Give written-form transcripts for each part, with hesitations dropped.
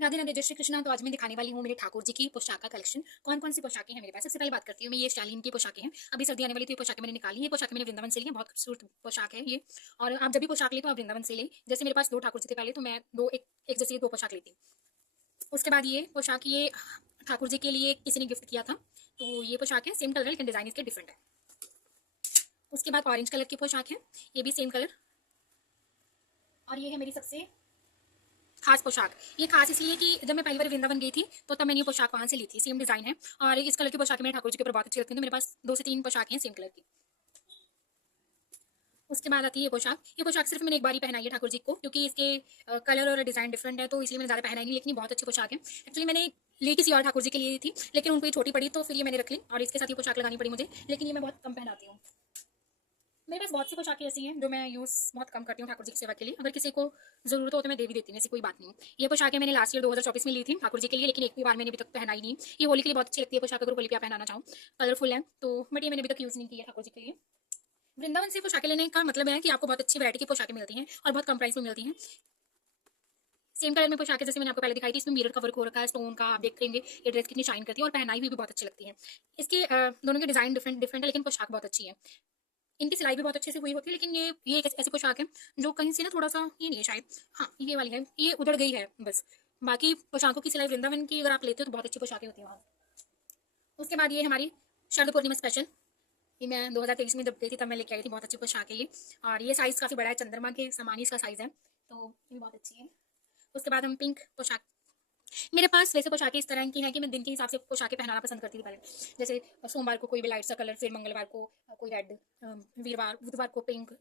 राधे राधे, जय श्री कृष्णा। तो आज मैं दिखाने वाली हूँ मेरे ठाकुर जी की पोशाक का कलेक्शन। कौन कौन सी पोशाकें हैं मेरे पास। सबसे पहले बात करती हूँ मैं, ये शालीन की पोशाकें हैं। अभी सर्दी आने वाली थी, पोशाकें मैंने निकाली। ये पोशाकें मैंने वृंदावन से ली है, बहुत खूबसूरत पोशाक है ये। और आप जब भी पोशाक ले तो आप वृंदावन से ले। जैसे मेरे पास दो ठाकुर जी थे पहले, तो मैं दो एक जैसे दो पोशाक लेती हूँ। उसके बाद ये पोशाक, ये ठाकुर जी के लिए किसी ने गिफ्ट किया था, तो ये पोशाक है। सेम कलर है लेकिन डिजाइन इसके डिफरेंट है। उसके बाद ऑरेंज कलर की पोशाक है, ये भी सेम कलर। और ये है मेरी सबसे खास पोशाक। ये खास इसलिए कि जब मैं पहली बार वृंदावन गई थी तो तब मैंने ये पोशाक वहां से ली थी। सेम डिजाइन है और इस कलर की पोशाक मेरे ठाकुर जी के ऊपर बहुत अच्छी लगती है, तो मेरे पास दो से तीन पोशाक हैं सेम कलर की। उसके बाद आती है ये पोशाक। ये पोशाक सिर्फ मैंने एक बार ही पहनाई है ठाकुर जी को, क्योंकि इसके कलर और डिजाइन डिफरेंट है, तो इसलिए मैंने ज्यादा पहनाई नहीं, लेकिन ये बहुत अच्छी पोशाक है। एक्चुअली मैंने ली किसी और ठाकुर जी के लिए थी, लेकिन उनको ये छोटी पड़ी तो फिर ये मैंने रख ली और इसके साथ ये पोशाक लगानी पड़ी मुझे, लेकिन ये मैं बहुत कम पहनाती हूँ। मेरे पास बहुत सी पोशाकें ऐसी हैं जो मैं यूज़ बहुत कम करती हूँ ठाकुर जी की सेवा के लिए। अगर किसी को जरूरत हो तो मैं दे भी देती हूँ, ऐसी कोई बात नहीं। ये पोशाकें मैंने लास्ट ईयर 2024 में ली थी ठाकुर जी के लिए, लेकिन एक भी बार मैंने अभी तक पहनाई नहीं। ये होली के लिए बहुत अच्छी लगती है पोशाक, अगर होली पे आप पहनाना चाहो, कलरफुल है तो। बट ये मैंने अभी तक यूज़ नहीं की है ठाकुर जी के लिए। वृंदावन से पोशाकें लेने का मतलब है कि आपको बहुत अच्छी वैरायटी की पोशाकें मिलती हैं और बहुत कम प्राइस में मिलती हैं। सेम कलर में पोशाकें जैसे मैंने आपको पहले दिखाई थी, इसमें मिरर का वर्क हो रखा है, स्टोन का। आप देख लेंगे ये ड्रेस कितनी शाइन करती है और पहनाई हुई भी बहुत अच्छी लगती है। इसके दोनों के डिजाइन डिफरेंट डिफरेंट है, लेकिन पोशाक बहुत अच्छी है। इनकी सिलाई भी बहुत अच्छे से हुई होती है, लेकिन ये एक ऐसी पोशाक है जो कहीं से ना थोड़ा सा, ये नहीं है शायद, हाँ ये वाली है, ये उधड़ गई है बस। बाकी पोशाकों की सिलाई वृंदावन की अगर आप लेते हो तो बहुत अच्छी पोशाकें होती हैं वहाँ। उसके बाद ये हमारी शरद पूर्णिमा स्पेशल। ये मैं 2023 में जब गई थी तब मैं लेके आई थी, बहुत अच्छी पोशाक है ये। और ये साइज़ काफ़ी बड़ा है, चंद्रमा के समान ही इसका साइज़ है, तो ये भी बहुत अच्छी है। उसके बाद हम पिंक पोशाक। मेरे पास वैसे पोशाकें इस तरह की हैं कि मैं दिन के हिसाब से पोशाकें पहनाना पसंद करती थी पहले। जैसे सोमवार को कोई भी लाइट सा कलर, फिर मंगलवार को कोई रेड, वीरवार बुधवार को पिंक,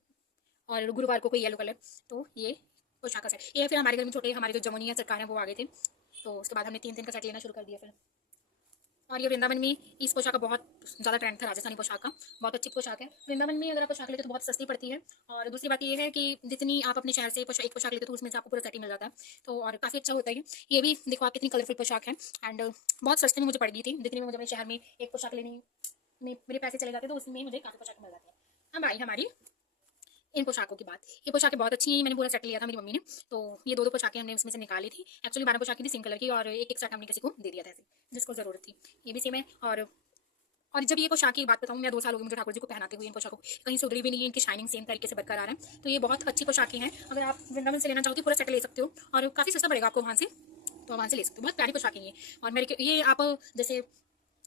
और गुरुवार को कोई येलो कलर। तो ये पोशाक का सेट ये। फिर हमारे घर में छोटे हमारे जो जमुनिया सरकार है वो आ गए थे, तो उसके बाद हमने 3 दिन का सेट लेना शुरू कर दिया फिर। और ये वृंदावन में इस पोशाक का बहुत ज़्यादा ट्रेंड था, राजस्थानी पोशाक का। बहुत अच्छी पोशाक है। वृंदावन में अगर आप पोशाक लेते हो तो बहुत सस्ती पड़ती है। और दूसरी बात ये है कि जितनी आप अपने शहर से एक पोशाक लेते हो तो उसमें से आपको पूरा सेट ही मिल जाता है, तो और काफ़ी अच्छा होता है ये भी। देखो आप कितनी कलरफुल पोशाक है, एंड बहुत सस्ते में मुझे पड़ गई थी। जितनी में मुझे अपने शहर में एक पोशाक लेने में मेरे पैसे चले जाते, तो उसमें मुझे काफ़ी पोशाक मिल जाती है। अब आई हमारी इन पोशाकों की बात। ये पोशाकें बहुत अच्छी हैं, मैंने पूरा सेट लिया था मेरी मम्मी ने, तो ये दो दो पोशाकें हमने उसमें से निकाली थी। एक्चुअली 12 पोशाकें थी सिंगल कलर की, और एक एक सेट हमने किसी को दे दिया था ऐसे, जिसको ज़रूरत थी। ये भी सेम है। और जब ये पोशाक की बात बताऊँ, मैं 2 साल हो गए मुझे ठाकुर जी को पहनाते हुए। इन पोशाकों कहीं से उधरी भी नहीं है, इनकी शाइनिंग सेम तरीके से बरकरार है। तो ये बहुत अच्छी पोशाकें हैं। अगर आप वृंदावन से लेना चाहो तो पूरा सेट ले सकते हो, और काफ़ी सस्ता पड़ेगा आपको वहाँ से, तो वहाँ से ले सकते हो। बहुत प्यारी पोशाकें ये। और मेरे ये आप जैसे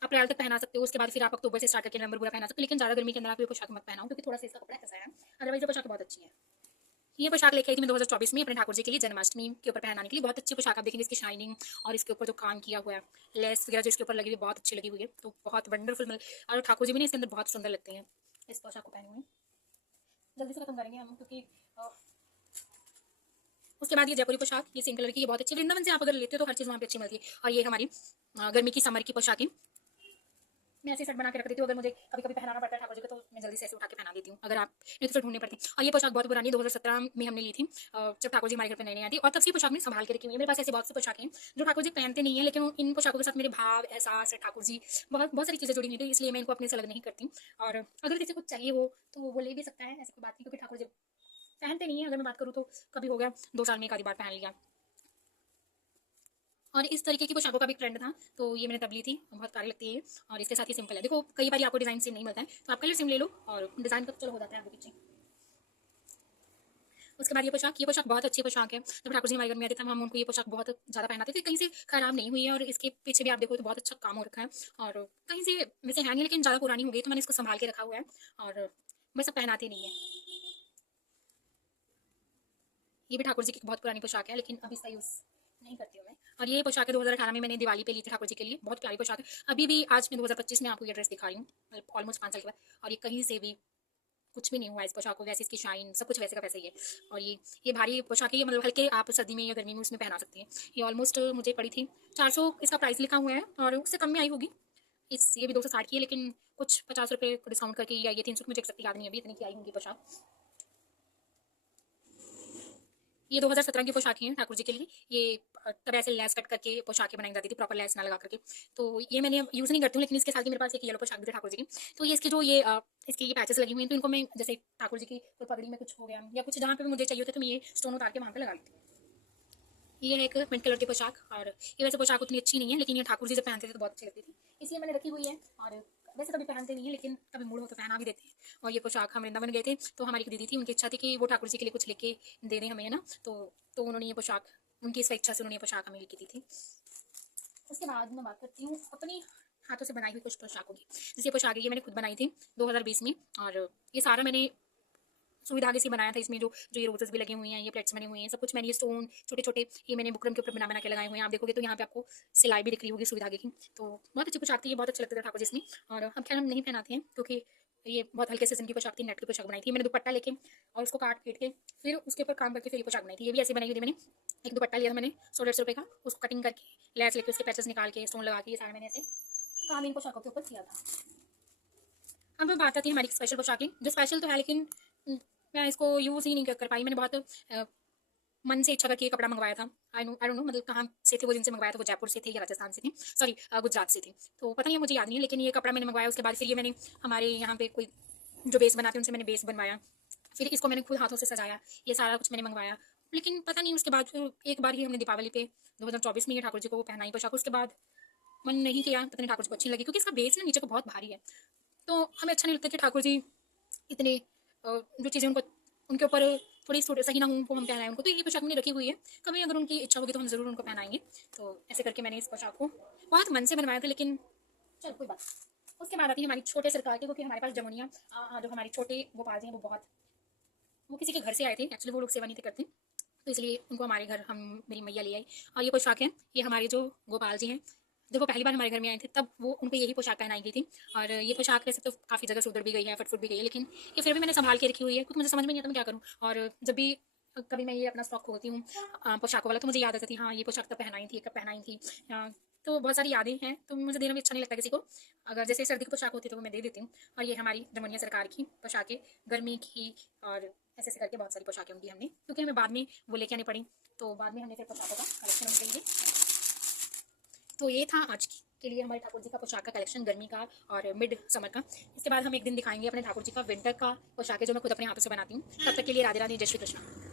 अप्रैल तक पहना सकते हो, उसके बाद फिर आप अक्टूबर से स्टार्ट करके नवंबर पूरा पहना सकते हो, लेकिन ज़्यादा गर्मी के अंदर आप ये पोशाक मत पहनाओ, क्योंकि थोड़ा सा इसका कपड़ा ऐसा है। अदरवाइज ये पोशाक बहुत अच्छी है। ये पोशाक लेके आई थी मैं 2024 में अपने ठाकुर जी के लिए, जन्माष्टमी के ऊपर पहनाने के लिए। बहुत अच्छी पोशाक, आप देखेंगे इसकी शाइनिंग और इसके ऊपर जो काम किया हुआ है, लेस वगैरह जो इसके ऊपर लगी हुई है, बहुत अच्छी लगी हुई है, तो बहुत वंडरफुल। और ठाकुर जी भी नहीं इसके अंदर बहुत सुंदर लगते हैं इस पोशाक को पहने हुए। जल्दी से खत्म करेंगे हम, क्योंकि उसके बाद ये जयपुरी पोशाक, ये सिंगल कलर की, ये बहुत अच्छी। वृंदावन से आप अगर लेते हो तो हर चीज़ वहाँ पे अच्छी मिलती है। और ये हमारी गर्मी की समर की पोशाकें। मैं ऐसे सेट बना के रख देती हूँ, अगर मुझे कभी कभी पहनाना पड़ता है ठाकुर जी को, तो मैं जल्दी से ऐसे उठा के पहना देती हूँ, अगर आप नहीं तो फिर ढूंढनी पड़ती है। और ये पोशाक बहुत पुरानी है, 2017 में हमने ली थी, जब ठाकुर जी हमारे घर पर नई नई आई थी, और तब से पोशाक में संभाल के रखी हुई है। मेरे पास ऐसी बहुत सी पोशाकें हैं जो ठाकुर जी पहनते नहीं है, लेकिन इन पोशाकों के साथ मेरे भाव, एहसास, ठाकुर जी, बहुत बहुत सारी चीज़ें जुड़ी हुई थी, इसलिए मैं इनको अपने से अलग नहीं करती। और अगर किसी को चाहिए हो तो वो ले भी सकता है, ऐसी कोई बात नहीं, क्योंकि ठाकुर जी पहनते नहीं है। अगर मैं बात करूँ तो कभी हो गया 2 साल में एक आधी बार पहन लिया। और इस तरीके की पोशाकों का भी ट्रेंड था, तो ये मैंने तब ली थी, बहुत प्यारी लगती है। और इसके साथ ही सिंपल है। देखो कई बार आपको डिज़ाइन सेम नहीं मिलता है, तो आप कलर सेम ले लो और डिज़ाइन का चलो हो जाता है आगे पीछे। उसके बाद ये पोशाक बहुत अच्छी पोशाक है। जब ठाकुर जी हमारे घर में आते थे, हम उनको ये पोशाक बहुत ज़्यादा पहनाते थे, कहीं से खराब नहीं हुई है। और इसके पीछे भी आप देखो तो बहुत अच्छा काम हो रखा है, और कहीं से वैसे है नहीं, लेकिन ज़्यादा पुरानी हो गई तो मैंने इसको संभाल के रखा हुआ है, और बस अब पहनाते नहीं है। ये भी ठाकुर जी की बहुत पुरानी पोशाक है, लेकिन अभी इसका यूज़ नहीं करती हूँ मैं। और ये पोशाक 2018 में मैंने दिवाली पे ली थी ठाकुर जी के लिए, बहुत प्यारी पोशाक है। अभी भी आज मैं 2025 में आपको ये ड्रेस दिखा रही हूँ, मतलब ऑलमोस्ट 5 साल के बाद, और ये कहीं से भी कुछ भी नहीं हुआ इस पोशाक को, वैसे इसकी शाइन सब कुछ वैसे का वैसे ही है। और ये भारी पोशाक है, ये मतलब हल्के आप सर्दी में या गर्मी में उसमें पहना सकती हैं। ये ऑलमोस्ट मुझे पड़ी थी 400, इसका प्राइस लिखा हुआ है, और उससे कम में आई होगी। ये भी 260 की है, लेकिन कुछ 50 रुपये को डिस्काउंट करके या ये 300 की, मुझे एक्सैक्ट याद नहीं अभी इतनी की आई होंगी पोशाक। ये 2017 की पोशाकें हैं ठाकुर जी के लिए। ये तब ऐसे लेस कट करके पोशाकें बनाई जाती थी, प्रॉपर लेस ना लगा करके। तो ये मैंने यूज़ नहीं करती हूँ, लेकिन इसके साथ ही मेरे पास एक येलो पोशाक भी थी ठाकुर जी की। तो ये इसके जो इसके ये पैचेस लगी हुई हैं, तो इनको मैं जैसे ठाकुर जी की कोई पगड़ी में कुछ हो गया या कुछ जहाँ पे भी मुझे चाहिए होता है, तो मैं ये स्टोन उतार के वहाँ पे लगा लेती हूँ। ये है एक मिंट कलर की पोशाक, और ये वैसे पोशाक उतनी अच्छी नहीं है, लेकिन ये ठाकुर जी जब पहनते थे तो बहुत अच्छी लगती थी, इसलिए मैंने रखी हुई है। और वैसे कभी पहनते नहीं है, लेकिन कभी मूड हो तो पहना भी देते हैं। और ये पोशाक हम वृंदावन गए थे, तो हमारी एक दीदी थी, उनकी इच्छा थी कि वो ठाकुर जी के लिए कुछ लेके दे दें हमें, है ना। तो उन्होंने ये पोशाक, उनकी इस इच्छा से उन्होंने ये पोशाक हमें लेके दी थी। उसके बाद मैं बात करती हूँ अपनी हाथों से बनाई हुई कुछ पोशाकों की। जैसे ये पोशाक है, ये मैंने खुद बनाई थी 2020 में, और ये सारा मैंने सुई धागे से बनाया था। इसमें जो जो ये रोजेस भी लगे हुए हैं, ये प्लेट्स बने हुए हैं, सब कुछ मैंने ये स्टोन छोटे छोटे ये मैंने बुकरम के ऊपर बना के लगाए हुए हैं। आप देखोगे तो यहाँ पे आपको सिलाई भी दिख रही होगी सुई धागे की। तो बहुत अच्छी पोशाक थी, ये बहुत अच्छा लगता था ठाकुर जिसमें। और अब खैर हम नहीं पहनाते हैं, क्योंकि ये बहुत हल्के किस्म की पोशाक थी, नेट की पोशाक बनाई थी मैंने दुपट्टा लेके, और उसको काट पीट के फिर उसके ऊपर काम करके फिर ये पोशाक बनाई थी। ये भी ऐसे बनाई हुई थी मैंने। एक दुपट्टा लिया था मैंने 100-150 रुपये का, उसको कटिंग करके लैस लेके उसके पैचेस निकाल के स्टोन लगा के ये सारा मैंने ऐसे काम इन पोशाकों के ऊपर किया था। अब बात आती है हमारी स्पेशल पोशाकें, जो स्पेशल तो है लेकिन मैं इसको यूज़ ही नहीं कर पाई। मैंने बहुत मन से इच्छा करके ये कपड़ा मंगवाया था। आई डोंट नो मतलब कहाँ से थे वो, जिनसे मंगवाया था वो जयपुर से थे या राजस्थान से थे, सॉरी गुजरात से थे, तो पता नहीं है, मुझे याद नहीं है। लेकिन ये कपड़ा मैंने मंगवाया, उसके बाद फिर ये मैंने हमारे यहाँ पे कोई जो बेस बनाते हैं उनसे मैंने बेस बनवाया, फिर इसको मैंने खुद हाथों से सजाया, ये सारा कुछ मैंने मंगवाया। लेकिन पता नहीं उसके बाद फिर एक बार ही हमने दीपावली पे 2024 में ये ठाकुर जी को पहनाई पोशाक, उसके बाद मन नहीं किया, पता नहीं ठाकुर जी को अच्छी लगी, क्योंकि इसका बेस ना नीचे को बहुत भारी है, तो हमें अच्छा नहीं लगता कि ठाकुर जी इतने जो चीज़ें उनको उनके ऊपर थोड़ी सही ना हो वो हम पहनाएं उनको। तो ये पोशाक मैंने रखी हुई है, कभी अगर उनकी इच्छा होगी तो हम ज़रूर उनको पहनाएंगे। तो ऐसे करके मैंने इस पोशाक को बहुत मन से बनवाया था, लेकिन चल कोई बात। उसके बाद आती है हमारी छोटे सरकार की, क्योंकि हमारे पास जमुनिया जो हमारे छोटे गोपाल जी हैं वो किसी के घर से आए थे, एक्चुअली वो लोग सेवा नहीं थे करते, तो इसलिए उनको हमारे घर हम मेरी मैया ले आई। और ये पोशाक है, ये हमारे जो गोपाल जी हैं, जब वो पहली बार हमारे घर में आए थे तब वो उनको यही पोशाक पहनाई गई थी। और ये पोशाक वैसे तो काफ़ी जगह से उधर भी गई है, फटफुट भी गई है, लेकिन ये फिर भी मैंने संभाल के रखी हुई है, क्योंकि मुझे समझ में नहीं आता मैं क्या करूँ। और जब भी कभी मैं ये अपना स्टॉक खोलती हूँ पोशाकों वाला, तो मुझे याद आती थी, हाँ ये पोशाक तब पहनाई थी, कब पहनाई थी। तो बहुत सारी यादें हैं, तो मुझे देना भी अच्छा नहीं लगता किसी को। अगर जैसे सर्दी की पोशाक होती है तो वो मैं दे देती हूँ। और ये हमारी जमुनिया सरकार की पोशाकें, गर्मी की, और ऐसे ऐसे करके बहुत सारी पोशाकें होंगी हमने, क्योंकि हमें बाद में वो लेके आनी पड़ी, तो बाद में हमने फिर पोशाकों का कलेक्शन उनके लिए। तो ये था आज के लिए हमारे ठाकुर जी का पोशाक का कलेक्शन, गर्मी का और मिड समर का। इसके बाद हम एक दिन दिखाएंगे अपने ठाकुर जी का विंटर का पोशाक है, जो मैं खुद अपने हाथों से बनाती हूँ। तब तक के लिए राधे राधे, जय श्री कृष्ण।